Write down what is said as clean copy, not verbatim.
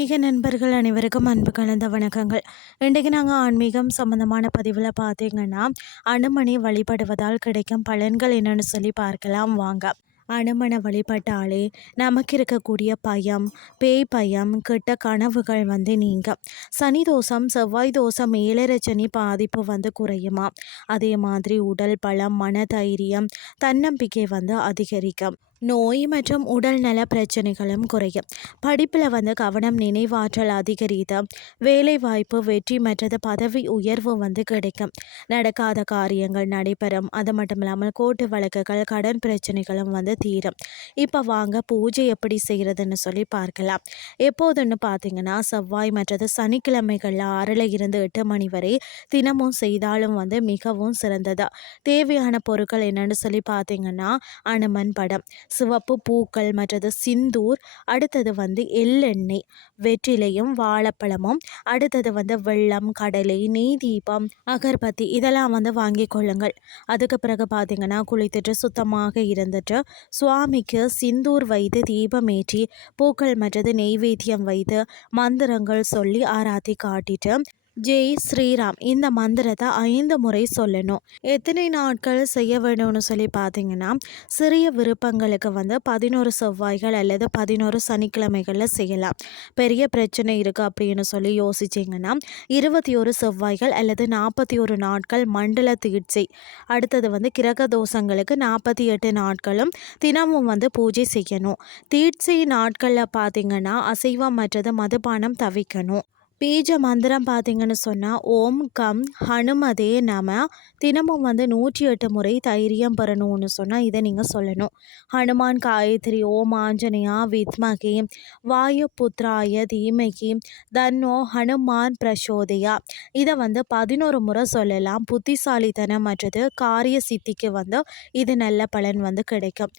ஆன்மீக நண்பர்கள் அனைவருக்கும் அன்பு கலந்த வணக்கங்கள். இன்றைக்கு நாங்கள் ஆன்மீகம் சம்மந்தமான பதிவில் பார்த்தீங்கன்னா, அனுமனை வழிபடுவதால் கிடைக்கும் பலன்கள் என்னன்னு சொல்லி பார்க்கலாம் வாங்க. அனுமனை வழிபட்டாலே நமக்கு இருக்கக்கூடிய பயம், பேய் பயம், கெட்ட கனவுகள் நீங்க. சனி தோஷம், செவ்வாய் தோஷம், ஏழரை சனி பாதிப்பு குறையுமா. அதே மாதிரி உடல் பலம், மனதைரியம், தன்னம்பிக்கை அதிகரிக்கும். நோய் மற்றும் உடல் நல பிரச்சனைகளும் குறையும். படிப்பில் கவனம், நினைவாற்றல் அதிகரித்து வேலைவாய்ப்பு, வெற்றி மற்றது பதவி உயர்வு கிடைக்கும். நடக்காத காரியங்கள் நடைபெறும். அது மட்டும் இல்லாமல் கோர்ட்டு வழக்குகள், கடன் பிரச்சனைகளும் தீரும். இப்போ வாங்க பூஜை எப்படி செய்கிறதுன்னு சொல்லி பார்க்கலாம். எப்போதுன்னு பார்த்தீங்கன்னா செவ்வாய் மற்றது சனிக்கிழமைகளில் 6 இருந்து 8 மணி வரை தினமும் செய்தாலும் மிகவும் சிறந்தது. தேவையான பொருட்கள் என்னன்னு சொல்லி பார்த்தீங்கன்னா அனுமன் படம், சிவப்பு பூக்கள் மற்றது சிந்தூர், அடுத்தது எள்ளெண்ணெய், வெற்றிலையும் வாழைப்பழமும், அடுத்தது வெள்ளம், கடலை, நெய் தீபம், அகர்பத்தி இதெல்லாம் வாங்கி கொள்ளுங்கள். அதுக்கு பிறகு பார்த்தீங்கன்னா குளித்துட்டு சுத்தமாக இருந்துட்டு சுவாமிக்கு சிந்தூர் வைத்து தீபமேற்றி பூக்கள் மற்றது நெய்வேத்தியம் வைத்து மந்திரங்கள் சொல்லி ஆராத்தி காட்டிட்டு ஜெய் ஸ்ரீராம் இந்த மந்திரத்தை 5 முறை சொல்லணும். எத்தனை நாட்கள் செய்ய வேணும்னு சொல்லி பார்த்தீங்கன்னா சிறிய விருப்பங்களுக்கு 11 செவ்வாய்கள் அல்லது 11 சனிக்கிழமைகளில் செய்யலாம். பெரிய பிரச்சனை இருக்குது அப்படின்னு சொல்லி யோசிச்சிங்கன்னா 21 செவ்வாய்கள் அல்லது 41 நாட்கள் மண்டல தீட்சை, அடுத்தது கிரக தோஷங்களுக்கு 48 நாட்களும் தினமும் பூஜை செய்யணும். தீட்சை நாட்களில் பார்த்தீங்கன்னா அசைவம் மற்றது மதுபானம் தவிர்க்கணும். பீஜ மந்திரம் பார்த்தீங்கன்னு சொன்னால் ஓம் கம் ஹனுமதே நம தினமும் 108 முறை தைரியம் பெறணும்னு சொன்னால் இதை நீங்கள் சொல்லணும். ஹனுமான் காயத்ரி ஓம் ஆஞ்சநேயா வித்மகே வாயு புத்ராய தீமகி தன்னோ ஹனுமான் பிரசோதயா இதை 11 முறை சொல்லலாம். புத்திசாலித்தனம் மற்றது காரிய சித்திக்கு இது நல்ல பலன் கிடைக்கும்.